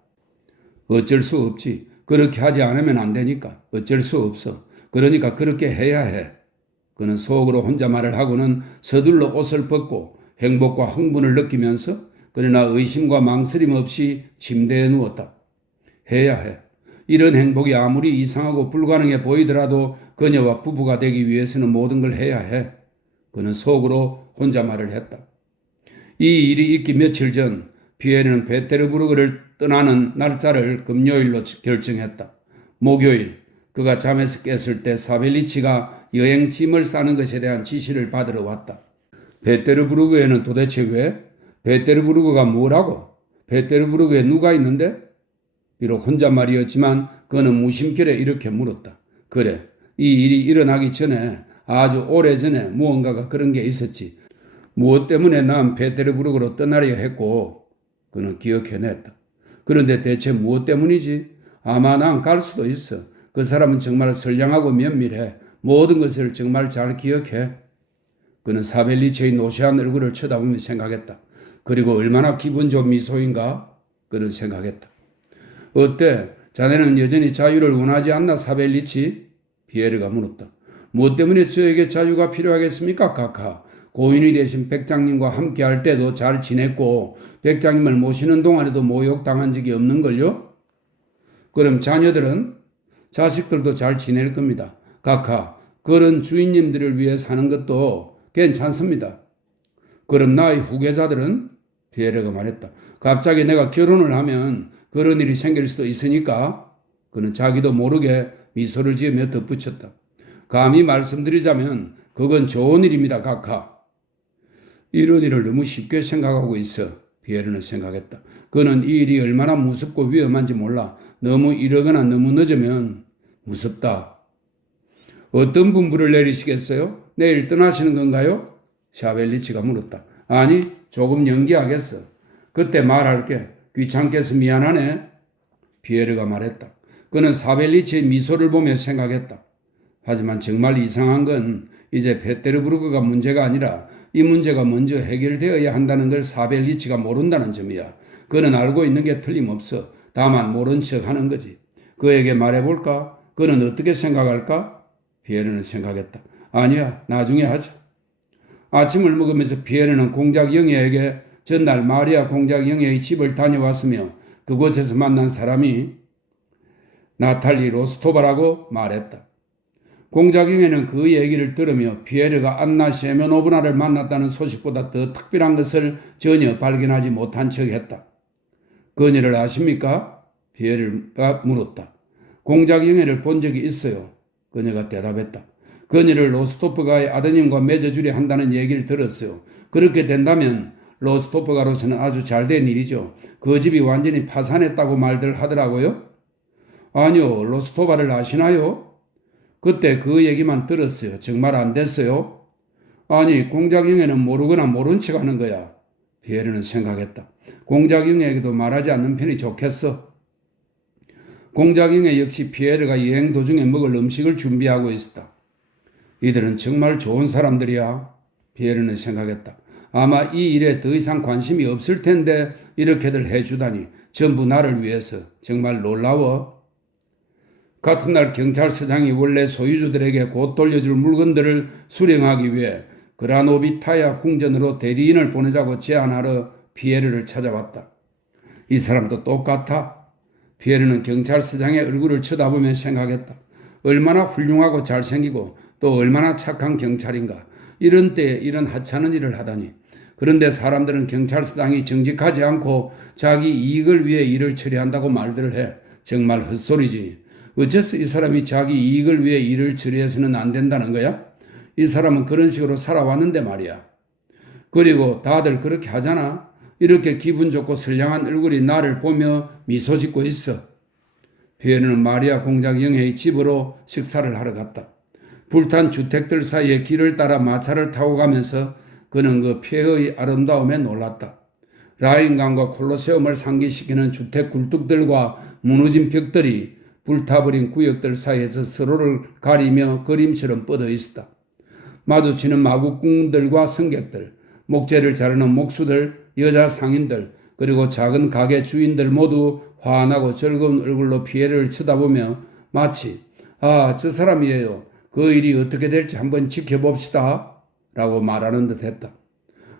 어쩔 수 없지. 그렇게 하지 않으면 안 되니까. 어쩔 수 없어. 그러니까 그렇게 해야 해. 그는 속으로 혼자 말을 하고는 서둘러 옷을 벗고 행복과 흥분을 느끼면서 그러나 의심과 망설임 없이 침대에 누웠다. 해야 해. 이런 행복이 아무리 이상하고 불가능해 보이더라도 그녀와 부부가 되기 위해서는 모든 걸 해야 해. 그는 속으로 혼자 말을 했다. 이 일이 있기 며칠 전 피에르는 베테르부르크를 떠나는 날짜를 금요일로 결정했다. 목요일 그가 잠에서 깼을 때 사벨리치가 여행 짐을 싸는 것에 대한 지시를 받으러 왔다. 베테르부르크에는 도대체 왜? 베테르부르크가 뭐라고? 베테르부르크에 누가 있는데? 비록 혼잣말이었지만 그는 무심결에 이렇게 물었다. 그래, 이 일이 일어나기 전에 아주 오래전에 무언가가 그런 게 있었지. 무엇 때문에 난 베테르부르크로 떠나려 했고 그는 기억해냈다. 그런데 대체 무엇 때문이지? 아마 난 갈 수도 있어. 그 사람은 정말 선량하고 면밀해. 모든 것을 정말 잘 기억해. 그는 사벨리체의 노쇠한 얼굴을 쳐다보며 생각했다. 그리고 얼마나 기분 좋은 미소인가? 그는 생각했다. 어때? 자네는 여전히 자유를 원하지 않나 사벨리치? 피에르가 물었다. 무엇 때문에 저에게 자유가 필요하겠습니까, 카카? 고인이 되신 백장님과 함께 할 때도 잘 지냈고 백장님을 모시는 동안에도 모욕당한 적이 없는걸요? 그럼 자녀들은? 자식들도 잘 지낼 겁니다. 카카, 그런 주인님들을 위해 사는 것도 괜찮습니다. 그럼 나의 후계자들은? 피에르가 말했다. 갑자기 내가 결혼을 하면 그런 일이 생길 수도 있으니까 그는 자기도 모르게 미소를 지으며 덧붙였다. 감히 말씀드리자면 그건 좋은 일입니다, 카카. 이런 일을 너무 쉽게 생각하고 있어. 피에르는 생각했다. 그는 이 일이 얼마나 무섭고 위험한지 몰라. 너무 이러거나 너무 늦으면 무섭다. 어떤 분부를 내리시겠어요? 내일 떠나시는 건가요? 샤벨리치가 물었다. 아니, 조금 연기하겠어. 그때 말할게. 귀찮게 해서 미안하네. 피에르가 말했다. 그는 사벨리치의 미소를 보며 생각했다. 하지만 정말 이상한 건 이제 베테르부르크가 문제가 아니라 이 문제가 먼저 해결되어야 한다는 걸 사벨리치가 모른다는 점이야. 그는 알고 있는 게 틀림없어. 다만 모른 척하는 거지. 그에게 말해볼까? 그는 어떻게 생각할까? 피에르는 생각했다. 아니야, 나중에 하자. 아침을 먹으면서 피에르는 공작 영애에게 전날 마리아 공작 영애의 집을 다녀왔으며 그곳에서 만난 사람이 나탈리 로스토바라고 말했다. 공작 영애는 그 얘기를 들으며 피에르가 안나 세메노브나를 만났다는 소식보다 더 특별한 것을 전혀 발견하지 못한 척했다. 그녀를 아십니까? 피에르가 물었다. 공작 영애를 본 적이 있어요. 그녀가 대답했다. 그녀를 로스토프가의 아드님과 맺어주려 한다는 얘기를 들었어요. 그렇게 된다면 로스토프가로서는 아주 잘된 일이죠. 그 집이 완전히 파산했다고 말들 하더라고요. 아니요, 로스토바를 아시나요? 그때 그 얘기만 들었어요. 정말 안 됐어요. 아니, 공작영애는 모르거나 모른 척 하는 거야. 피에르는 생각했다. 공작영애에게도 말하지 않는 편이 좋겠어. 공작영애 역시 피에르가 여행 도중에 먹을 음식을 준비하고 있었다. 이들은 정말 좋은 사람들이야. 피에르는 생각했다. 아마 이 일에 더 이상 관심이 없을 텐데 이렇게들 해주다니 전부 나를 위해서 정말 놀라워. 같은 날 경찰서장이 원래 소유주들에게 곧 돌려줄 물건들을 수령하기 위해 그라노비타야 궁전으로 대리인을 보내자고 제안하러 피에르를 찾아왔다. 이 사람도 똑같아. 피에르는 경찰서장의 얼굴을 쳐다보며 생각했다. 얼마나 훌륭하고 잘생기고 또 얼마나 착한 경찰인가. 이런 때에 이런 하찮은 일을 하다니. 그런데 사람들은 경찰서장이 정직하지 않고 자기 이익을 위해 일을 처리한다고 말들을 해. 정말 헛소리지. 어째서 이 사람이 자기 이익을 위해 일을 처리해서는 안 된다는 거야? 이 사람은 그런 식으로 살아왔는데 말이야. 그리고 다들 그렇게 하잖아. 이렇게 기분 좋고 선량한 얼굴이 나를 보며 미소 짓고 있어. 피에르는 마리아 공작 영애의 집으로 식사를 하러 갔다. 불탄 주택들 사이에 길을 따라 마차를 타고 가면서 그는 그 폐허의 아름다움에 놀랐다. 라인강과 콜로세움을 상기시키는 주택 굴뚝들과 무너진 벽들이 불타버린 구역들 사이에서 서로를 가리며 그림처럼 뻗어 있었다. 마주치는 마국궁들과 승객들, 목재를 자르는 목수들, 여자 상인들, 그리고 작은 가게 주인들 모두 환하고 즐거운 얼굴로 피에르를 쳐다보며 마치 저 사람이에요. 그 일이 어떻게 될지 한번 지켜봅시다. 라고 말하는 듯 했다.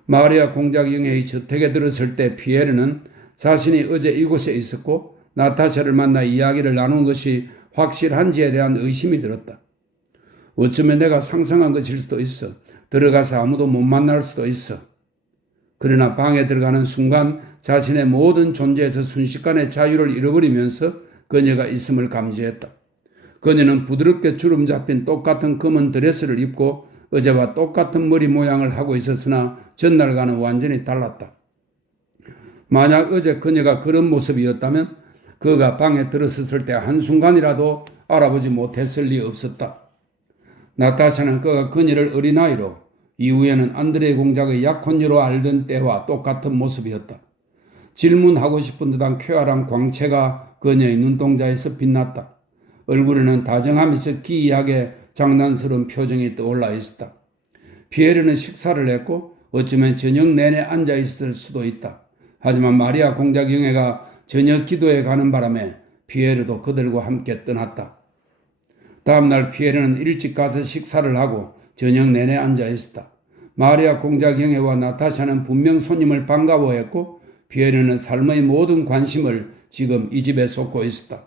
마리아 공작 영애의 저택에 들었을 때 피에르는 자신이 어제 이곳에 있었고 나타샤를 만나 이야기를 나눈 것이 확실한지에 대한 의심이 들었다. 어쩌면 내가 상상한 것일 수도 있어. 들어가서 아무도 못 만날 수도 있어. 그러나 방에 들어가는 순간 자신의 모든 존재에서 순식간에 자유를 잃어버리면서 그녀가 있음을 감지했다. 그녀는 부드럽게 주름 잡힌 똑같은 검은 드레스를 입고 어제와 똑같은 머리 모양을 하고 있었으나 전날과는 완전히 달랐다. 만약 어제 그녀가 그런 모습이었다면 그가 방에 들어섰을 때 한순간이라도 알아보지 못했을 리 없었다. 나타샤는 그가 그녀를 어린아이로 이후에는 안드레 공작의 약혼녀로 알던 때와 똑같은 모습이었다. 질문하고 싶은 듯한 쾌활한 광채가 그녀의 눈동자에서 빛났다. 얼굴에는 다정하면서 기이하게 장난스러운 표정이 떠올라 있었다. 피에르는 식사를 했고 어쩌면 저녁 내내 앉아 있을 수도 있다. 하지만 마리아 공작 영애가 저녁 기도에 가는 바람에 피에르도 그들과 함께 떠났다. 다음날 피에르는 일찍 가서 식사를 하고 저녁 내내 앉아 있었다. 마리아 공작 영애와 나타샤는 분명 손님을 반가워했고 피에르는 삶의 모든 관심을 지금 이 집에 쏟고 있었다.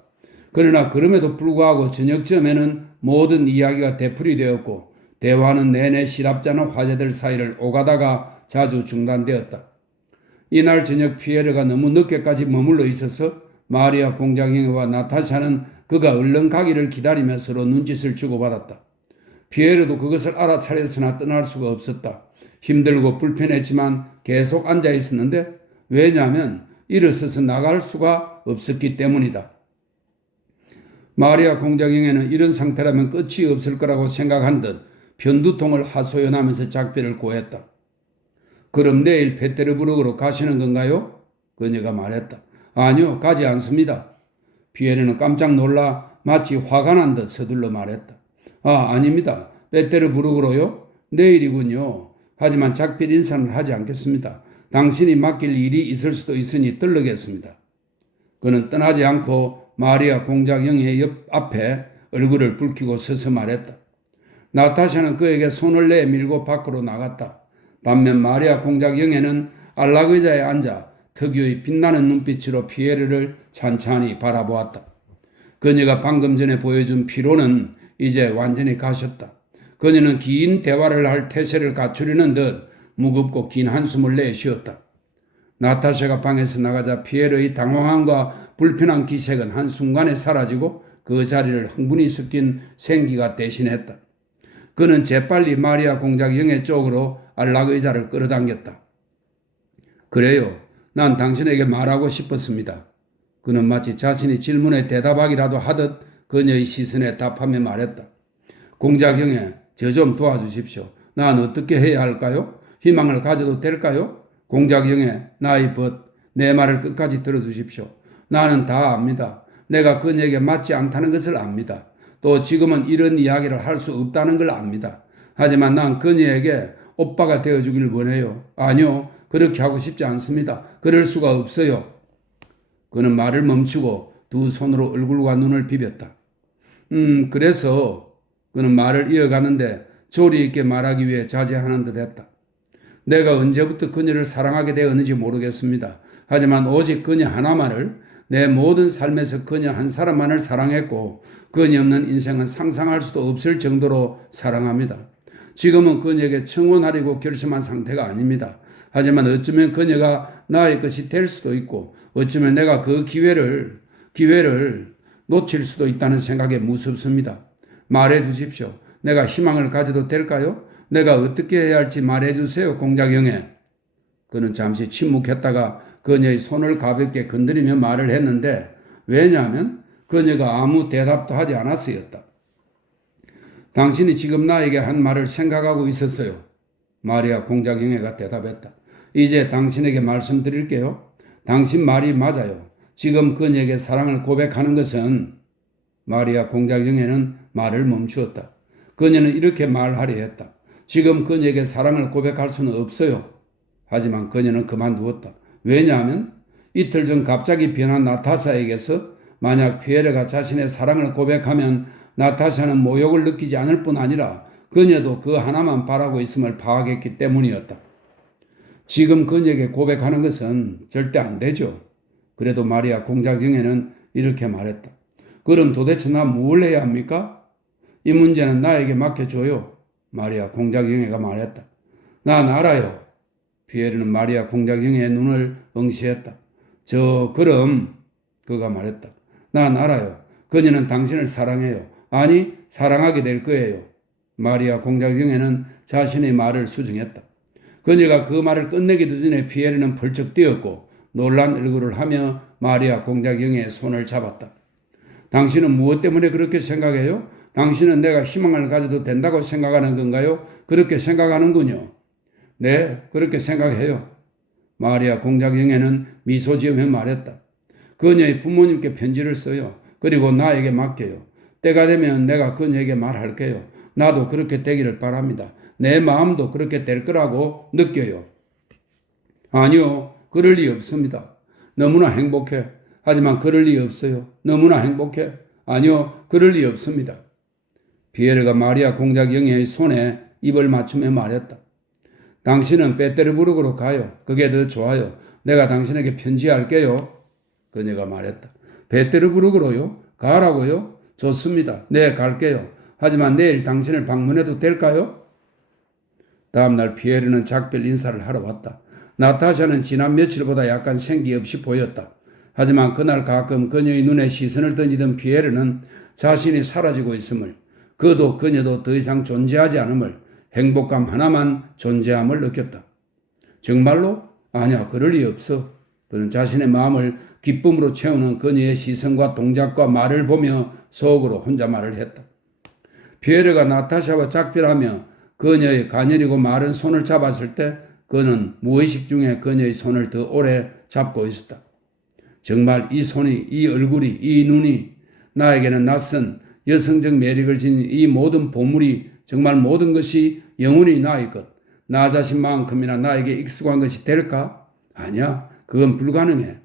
그러나 그럼에도 불구하고 저녁쯤에는 모든 이야기가 되풀이되었고 대화는 내내 시랍잖은 화제들 사이를 오가다가 자주 중단되었다. 이날 저녁 피에르가 너무 늦게까지 머물러 있어서 마리아 공작 영애와 나타샤는 그가 얼른 가기를 기다리며 서로 눈짓을 주고받았다. 피에르도 그것을 알아차렸으나 떠날 수가 없었다. 힘들고 불편했지만 계속 앉아 있었는데 왜냐하면 일어서서 나갈 수가 없었기 때문이다. 마리아 공작 영애는 이런 상태라면 끝이 없을 거라고 생각한 듯 편두통을 하소연하면서 작별을 고했다. 그럼 내일 페테르부르크로 가시는 건가요? 그녀가 말했다. 아니요, 가지 않습니다. 피에르는 깜짝 놀라 마치 화가 난 듯 서둘러 말했다. 아닙니다. 페테르부르크로요? 내일이군요. 하지만 작별 인사는 하지 않겠습니다. 당신이 맡길 일이 있을 수도 있으니 떨르겠습니다. 그는 떠나지 않고 마리아 공작 영애 옆 앞에 얼굴을 붉히고 서서 말했다. 나타샤는 그에게 손을 내밀고 밖으로 나갔다. 반면 마리아 공작 영애는 안락의자에 앉아 특유의 빛나는 눈빛으로 피에르를 찬찬히 바라보았다. 그녀가 방금 전에 보여준 피로는 이제 완전히 가셨다. 그녀는 긴 대화를 할 태세를 갖추려는 듯 무겁고 긴 한숨을 내쉬었다. 나타샤가 방에서 나가자 피에르의 당황함과 불편한 기색은 한순간에 사라지고 그 자리를 흥분이 섞인 생기가 대신했다. 그는 재빨리 마리아 공작 영애 쪽으로 안락의자를 끌어당겼다. 그래요. 난 당신에게 말하고 싶었습니다. 그는 마치 자신이 질문에 대답하기라도 하듯 그녀의 시선에 답하며 말했다. 공작 영애, 저 좀 도와주십시오. 난 어떻게 해야 할까요? 희망을 가져도 될까요? 공작영애, 나의 벗, 내 말을 끝까지 들어주십시오. 나는 다 압니다. 내가 그녀에게 맞지 않다는 것을 압니다. 또 지금은 이런 이야기를 할 수 없다는 걸 압니다. 하지만 난 그녀에게 오빠가 되어주길 원해요. 아니요, 그렇게 하고 싶지 않습니다. 그럴 수가 없어요. 그는 말을 멈추고 두 손으로 얼굴과 눈을 비볐다. 그래서 그는 말을 이어가는데 조리 있게 말하기 위해 자제하는 듯 했다. 내가 언제부터 그녀를 사랑하게 되었는지 모르겠습니다. 하지만 오직 그녀 하나만을, 내 모든 삶에서 그녀 한 사람만을 사랑했고 그녀 없는 인생은 상상할 수도 없을 정도로 사랑합니다. 지금은 그녀에게 청혼하려고 결심한 상태가 아닙니다. 하지만 어쩌면 그녀가 나의 것이 될 수도 있고 어쩌면 내가 그 기회를 놓칠 수도 있다는 생각에 무섭습니다. 말해 주십시오. 내가 희망을 가져도 될까요? 내가 어떻게 해야 할지 말해 주세요, 공작영애. 그는 잠시 침묵했다가 그녀의 손을 가볍게 건드리며 말을 했는데 왜냐하면 그녀가 아무 대답도 하지 않았어였다. 당신이 지금 나에게 한 말을 생각하고 있었어요. 마리아 공작영애가 대답했다. 이제 당신에게 말씀드릴게요. 당신 말이 맞아요. 지금 그녀에게 사랑을 고백하는 것은, 마리아 공작영애는 말을 멈추었다. 그녀는 이렇게 말하려 했다. 지금 그녀에게 사랑을 고백할 수는 없어요. 하지만 그녀는 그만두었다. 왜냐하면 이틀 전 갑자기 변한 나타샤에게서 만약 피에르가 자신의 사랑을 고백하면 나타샤는 모욕을 느끼지 않을 뿐 아니라 그녀도 그 하나만 바라고 있음을 파악했기 때문이었다. 지금 그녀에게 고백하는 것은 절대 안 되죠. 그래도 마리아 공작영애는 이렇게 말했다. 그럼 도대체 나 뭘 해야 합니까? 이 문제는 나에게 맡겨줘요. 마리아 공작영애가 말했다. 난 알아요. 피에르는 마리아 공작영애의 눈을 응시했다. 그럼 그가 말했다. 난 알아요. 그녀는 당신을 사랑해요. 아니, 사랑하게 될 거예요. 마리아 공작영애는 자신의 말을 수정했다. 그녀가 그 말을 끝내기도 전에 피에르는 벌쩍 뛰었고 놀란 얼굴을 하며 마리아 공작영애의 손을 잡았다. 당신은 무엇 때문에 그렇게 생각해요? 당신은 내가 희망을 가져도 된다고 생각하는 건가요? 그렇게 생각하는군요. 네, 그렇게 생각해요. 마리아 공작영애는 미소 지으며 말했다. 그녀의 부모님께 편지를 써요. 그리고 나에게 맡겨요. 때가 되면 내가 그녀에게 말할게요. 나도 그렇게 되기를 바랍니다. 내 마음도 그렇게 될 거라고 느껴요. 아니요, 그럴 리 없습니다. 너무나 행복해. 하지만 그럴 리 없어요. 너무나 행복해. 아니요, 그럴 리 없습니다. 피에르가 마리아 공작영애의 손에 입을 맞추며 말했다. 당신은 베테르부르크로 가요. 그게 더 좋아요. 내가 당신에게 편지할게요. 그녀가 말했다. 베테르부르크로요? 가라고요? 좋습니다. 네, 갈게요. 하지만 내일 당신을 방문해도 될까요? 다음날 피에르는 작별 인사를 하러 왔다. 나타샤는 지난 며칠보다 약간 생기 없이 보였다. 하지만 그날 가끔 그녀의 눈에 시선을 던지던 피에르는 자신이 사라지고 있음을, 그도 그녀도 더 이상 존재하지 않음을, 행복감 하나만 존재함을 느꼈다. 정말로? 아니야, 그럴 리 없어. 그는 자신의 마음을 기쁨으로 채우는 그녀의 시선과 동작과 말을 보며 속으로 혼자 말을 했다. 피에르가 나타샤와 작별하며 그녀의 가녀리고 마른 손을 잡았을 때 그는 무의식 중에 그녀의 손을 더 오래 잡고 있었다. 정말 이 손이, 이 얼굴이, 이 눈이 나에게는 낯선 여성적 매력을 지닌 이 모든 보물이, 정말 모든 것이 영원히 나의 것, 나 자신만큼이나 나에게 익숙한 것이 될까? 아니야, 그건 불가능해.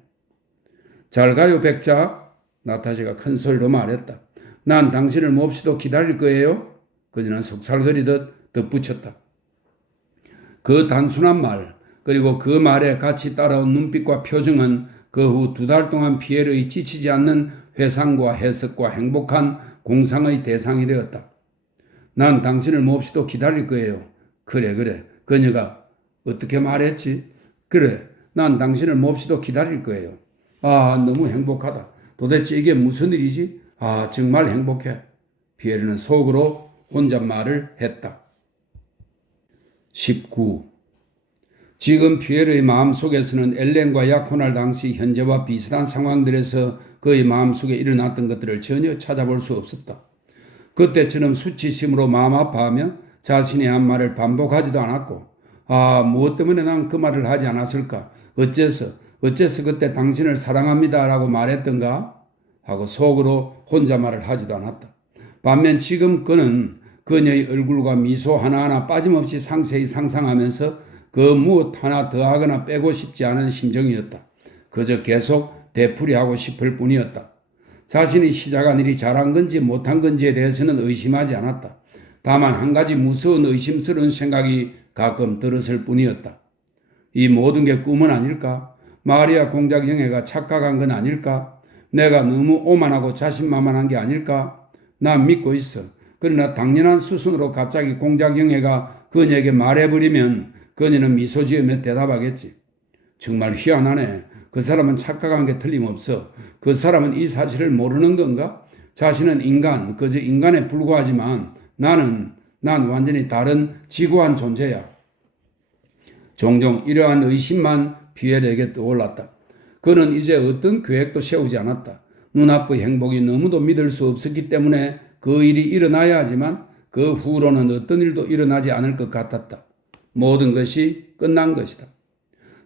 잘 가요, 백작. 나타샤가 큰 소리로 말했다. 난 당신을 몹시도 기다릴 거예요. 그녀는 속살거리듯 덧붙였다. 그 단순한 말, 그리고 그 말에 같이 따라온 눈빛과 표정은 그 후 2달 동안 피에르의 지치지 않는 회상과 해석과 행복한 공상의 대상이 되었다. 난 당신을 몹시도 기다릴 거예요. 그래. 그녀가 어떻게 말했지? 그래, 난 당신을 몹시도 기다릴 거예요. 아, 너무 행복하다. 도대체 이게 무슨 일이지? 아, 정말 행복해. 피에르는 속으로 혼잣말을 했다. 19. 지금 피에르의 마음속에서는 엘렌과 약혼할 당시 현재와 비슷한 상황들에서 그의 마음속에 일어났던 것들을 전혀 찾아볼 수 없었다. 그때처럼 수치심으로 마음 아파하며 자신이 한 말을 반복하지도 않았고, 무엇 때문에 난 그 말을 하지 않았을까? 어째서 그때 당신을 사랑합니다라고 말했던가? 하고 속으로 혼자 말을 하지도 않았다. 반면 지금 그는 그녀의 얼굴과 미소 하나하나 빠짐없이 상세히 상상하면서 그 무엇 하나 더하거나 빼고 싶지 않은 심정이었다. 그저 계속 되풀이하고 싶을 뿐이었다. 자신이 시작한 일이 잘한 건지 못한 건지에 대해서는 의심하지 않았다. 다만 한 가지 무서운 의심스러운 생각이 가끔 들었을 뿐이었다. 이 모든 게 꿈은 아닐까? 마리아 공작 영애가 착각한 건 아닐까? 내가 너무 오만하고 자신만만한 게 아닐까? 난 믿고 있어. 그러나 당연한 수순으로 갑자기 공작 영애가 그녀에게 말해버리면 그녀는 미소 지으며 대답하겠지. 정말 희한하네. 그 사람은 착각한 게 틀림없어. 그 사람은 이 사실을 모르는 건가? 자신은 인간, 그저 인간에 불과하지만 난 완전히 다른 지구한 존재야. 종종 이러한 의심만 피에르에게 떠올랐다. 그는 이제 어떤 계획도 세우지 않았다. 눈앞의 행복이 너무도 믿을 수 없었기 때문에 그 일이 일어나야 하지만 그 후로는 어떤 일도 일어나지 않을 것 같았다. 모든 것이 끝난 것이다.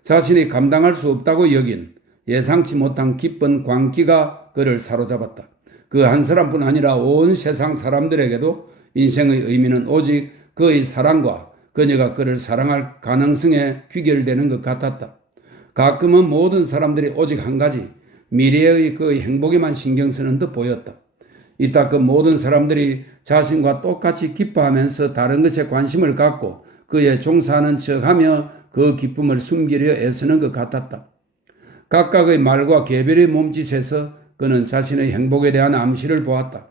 자신이 감당할 수 없다고 여긴 예상치 못한 기쁜 광기가 그를 사로잡았다. 그 한 사람뿐 아니라 온 세상 사람들에게도 인생의 의미는 오직 그의 사랑과 그녀가 그를 사랑할 가능성에 귀결되는 것 같았다. 가끔은 모든 사람들이 오직 한 가지, 미래의 그의 행복에만 신경 쓰는 듯 보였다. 이따 그 모든 사람들이 자신과 똑같이 기뻐하면서 다른 것에 관심을 갖고 그에 종사하는 척하며 그 기쁨을 숨기려 애쓰는 것 같았다. 각각의 말과 개별의 몸짓에서 그는 자신의 행복에 대한 암시를 보았다.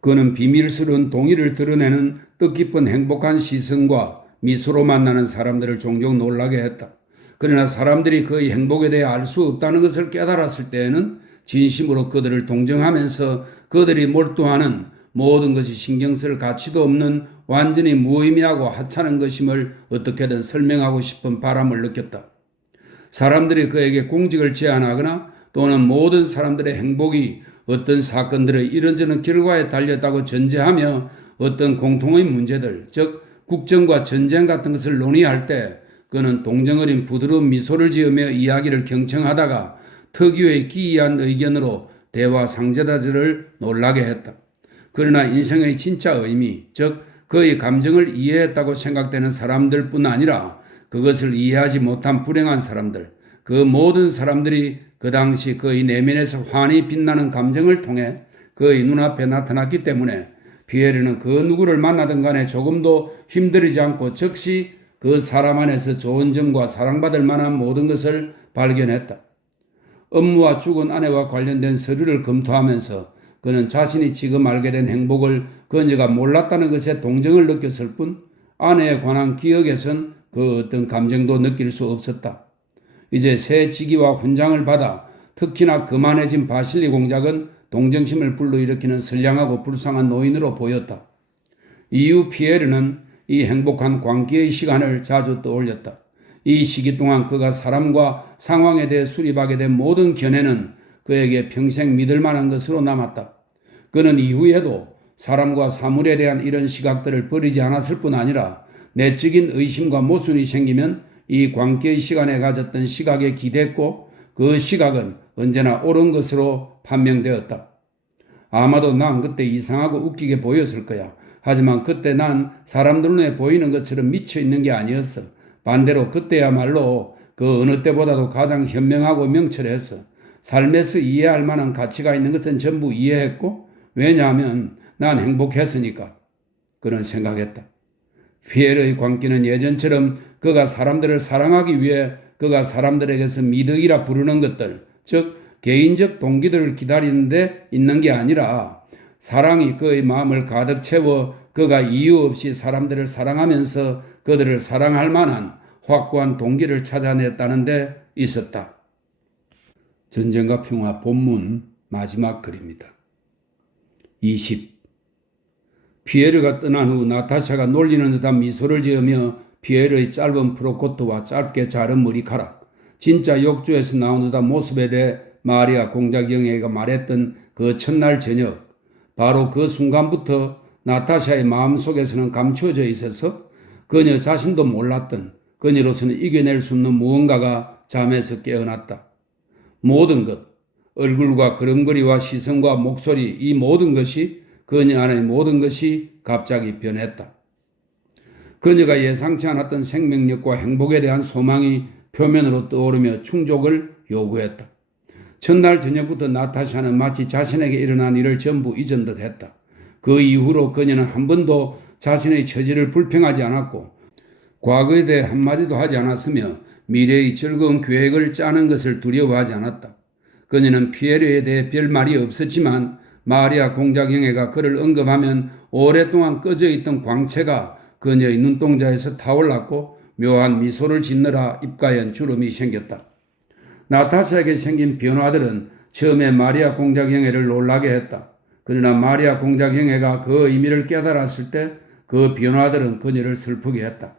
그는 비밀스러운 동의를 드러내는 뜻깊은 행복한 시선과 미소로 만나는 사람들을 종종 놀라게 했다. 그러나 사람들이 그의 행복에 대해 알 수 없다는 것을 깨달았을 때에는 진심으로 그들을 동정하면서 그들이 몰두하는 모든 것이 신경 쓸 가치도 없는 완전히 무의미하고 하찮은 것임을 어떻게든 설명하고 싶은 바람을 느꼈다. 사람들이 그에게 공직을 제안하거나 또는 모든 사람들의 행복이 어떤 사건들의 이런저런 결과에 달렸다고 전제하며 어떤 공통의 문제들, 즉 국정과 전쟁 같은 것을 논의할 때 그는 동정 어린 부드러운 미소를 지으며 이야기를 경청하다가 특유의 기이한 의견으로 대화 상대자들을 놀라게 했다. 그러나 인생의 진짜 의미, 즉 그의 감정을 이해했다고 생각되는 사람들뿐 아니라 그것을 이해하지 못한 불행한 사람들, 그 모든 사람들이 그 당시 그의 내면에서 환히 빛나는 감정을 통해 그의 눈앞에 나타났기 때문에 피에르는 그 누구를 만나든 간에 조금도 힘들이지 않고 즉시 그 사람 안에서 좋은 점과 사랑받을 만한 모든 것을 발견했다. 업무와 죽은 아내와 관련된 서류를 검토하면서 그는 자신이 지금 알게 된 행복을 그녀가 몰랐다는 것에 동정을 느꼈을 뿐 아내에 관한 기억에선 그 어떤 감정도 느낄 수 없었다. 이제 새 직위와 훈장을 받아 특히나 거만해진 바실리 공작은 동정심을 불러일으키는 선량하고 불쌍한 노인으로 보였다. 이후 피에르는 이 행복한 광기의 시간을 자주 떠올렸다. 이 시기 동안 그가 사람과 상황에 대해 수립하게 된 모든 견해는 그에게 평생 믿을 만한 것으로 남았다. 그는 이후에도 사람과 사물에 대한 이런 시각들을 버리지 않았을 뿐 아니라 내적인 의심과 모순이 생기면 이 광기의 시간에 가졌던 시각에 기댔고 그 시각은 언제나 옳은 것으로 판명되었다. 아마도 난 그때 이상하고 웃기게 보였을 거야. 하지만 그때 난 사람들 눈에 보이는 것처럼 미쳐 있는 게 아니었어. 반대로 그때야말로 그 어느 때보다도 가장 현명하고 명철했어. 삶에서 이해할 만한 가치가 있는 것은 전부 이해했고 왜냐하면 난 행복했으니까. 그런 생각했다. 피에르의 광기는 예전처럼 그가 사람들을 사랑하기 위해 그가 사람들에게서 미덕이라 부르는 것들, 즉 개인적 동기들을 기다리는 데 있는 게 아니라 사랑이 그의 마음을 가득 채워 그가 이유 없이 사람들을 사랑하면서 그들을 사랑할 만한 확고한 동기를 찾아냈다는 데 있었다. 전쟁과 평화 본문 마지막 글입니다. 20. 피에르가 떠난 후 나타샤가 놀리는 듯한 미소를 지으며 피에르의 짧은 프로코트와 짧게 자른 머리카락, 진짜 욕조에서 나온 듯한 모습에 대해 마리아 공작 영애가 말했던 그 첫날 저녁, 바로 그 순간부터 나타샤의 마음속에서는 감추어져 있어서 그녀 자신도 몰랐던 그녀로서는 이겨낼 수 없는 무언가가 잠에서 깨어났다. 모든 것, 얼굴과 걸음걸이와 시선과 목소리, 이 모든 것이 그녀 안의 모든 것이 갑자기 변했다. 그녀가 예상치 않았던 생명력과 행복에 대한 소망이 표면으로 떠오르며 충족을 요구했다. 첫날 저녁부터 나타샤는 마치 자신에게 일어난 일을 전부 잊은 듯 했다. 그 이후로 그녀는 한 번도 자신의 처지를 불평하지 않았고 과거에 대해 한마디도 하지 않았으며 미래의 즐거운 계획을 짜는 것을 두려워하지 않았다. 그녀는 피에르에 대해 별 말이 없었지만 마리아 공작영애가 그를 언급하면 오랫동안 꺼져 있던 광채가 그녀의 눈동자에서 타올랐고 묘한 미소를 짓느라 입가엔 주름이 생겼다. 나타샤에게 생긴 변화들은 처음에 마리아 공작영애를 놀라게 했다. 그러나 마리아 공작영애가 그 의미를 깨달았을 때 그 변화들은 그녀를 슬프게 했다.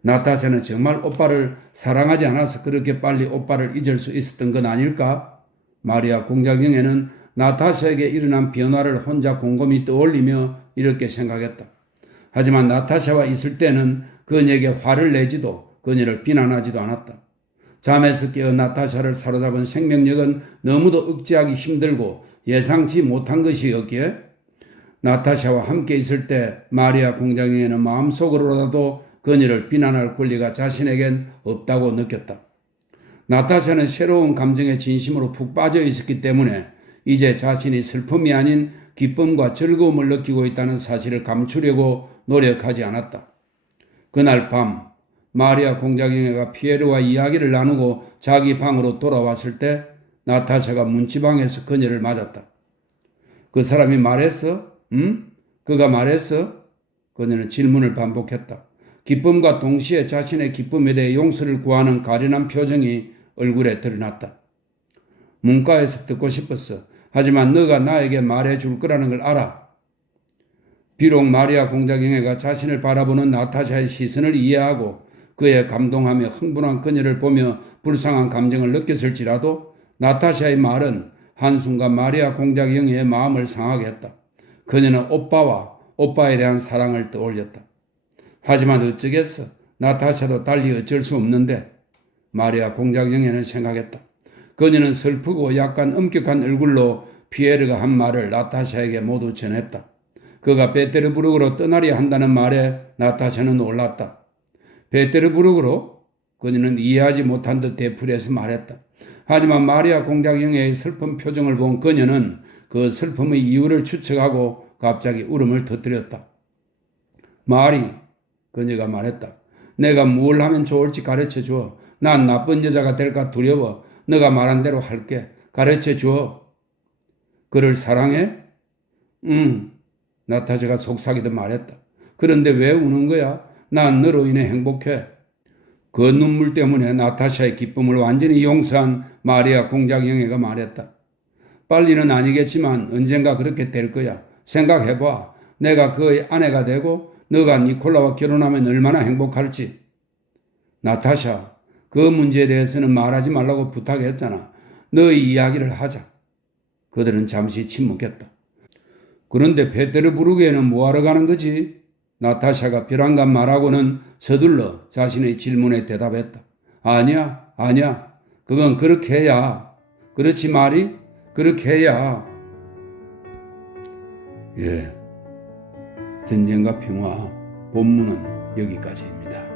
나타샤는 정말 오빠를 사랑하지 않아서 그렇게 빨리 오빠를 잊을 수 있었던 건 아닐까? 마리아 공작영애는 나타샤에게 일어난 변화를 혼자 곰곰이 떠올리며 이렇게 생각했다. 하지만 나타샤와 있을 때는 그녀에게 화를 내지도 그녀를 비난하지도 않았다. 잠에서 깨어 나타샤를 사로잡은 생명력은 너무도 억제하기 힘들고 예상치 못한 것이었기에 나타샤와 함께 있을 때 마리아 공작영애는 마음속으로라도 그녀를 비난할 권리가 자신에겐 없다고 느꼈다. 나타샤는 새로운 감정에 진심으로 푹 빠져 있었기 때문에 이제 자신이 슬픔이 아닌 기쁨과 즐거움을 느끼고 있다는 사실을 감추려고 노력하지 않았다. 그날 밤 마리아 공작영애가 피에르와 이야기를 나누고 자기 방으로 돌아왔을 때 나타샤가 문지방에서 그녀를 맞았다. 그 사람이 말했어? 응? 그가 말했어? 그녀는 질문을 반복했다. 기쁨과 동시에 자신의 기쁨에 대해 용서를 구하는 가련한 표정이 얼굴에 드러났다. 문과에서 듣고 싶었어. 하지만 너가 나에게 말해줄 거라는 걸 알아. 비록 마리아 공작영애가 자신을 바라보는 나타샤의 시선을 이해하고 그에 감동하며 흥분한 그녀를 보며 불쌍한 감정을 느꼈을지라도 나타샤의 말은 한순간 마리아 공작영애의 마음을 상하게 했다. 그녀는 오빠와 오빠에 대한 사랑을 떠올렸다. 하지만 어쩌겠어. 나타샤도 달리 어쩔 수 없는데 마리아 공작영애는 생각했다. 그녀는 슬프고 약간 엄격한 얼굴로 피에르가 한 말을 나타샤에게 모두 전했다. 그가 베테르부르크로 떠나려 한다는 말에 나타샤는 놀랐다. 베테르부르크로? 그녀는 이해하지 못한 듯 되풀이해서 말했다. 하지만 마리아 공작영애의 슬픈 표정을 본 그녀는 그 슬픔의 이유를 추측하고 갑자기 울음을 터뜨렸다. 마리, 그녀가 말했다. 내가 뭘 하면 좋을지 가르쳐줘. 난 나쁜 여자가 될까 두려워. 너가 말한 대로 할게. 가르쳐줘. 그를 사랑해? 응. 나타샤가 속삭이듯 말했다. 그런데 왜 우는 거야? 난 너로 인해 행복해. 그 눈물 때문에 나타샤의 기쁨을 완전히 용서한 마리아 공작영애가 말했다. 빨리는 아니겠지만 언젠가 그렇게 될 거야. 생각해봐. 내가 그의 아내가 되고 너가 니콜라와 결혼하면 얼마나 행복할지. 나타샤, 그 문제에 대해서는 말하지 말라고 부탁했잖아. 너의 이야기를 하자. 그들은 잠시 침묵했다. 그런데 베테르부르크에는 뭐하러 가는 거지? 나타샤가 벼랑간 말하고는 서둘러 자신의 질문에 대답했다. 아니야. 그건 그렇게 해야. 그렇지 말이? 그렇게 해야. 예. 전쟁과 평화 본문은 여기까지입니다.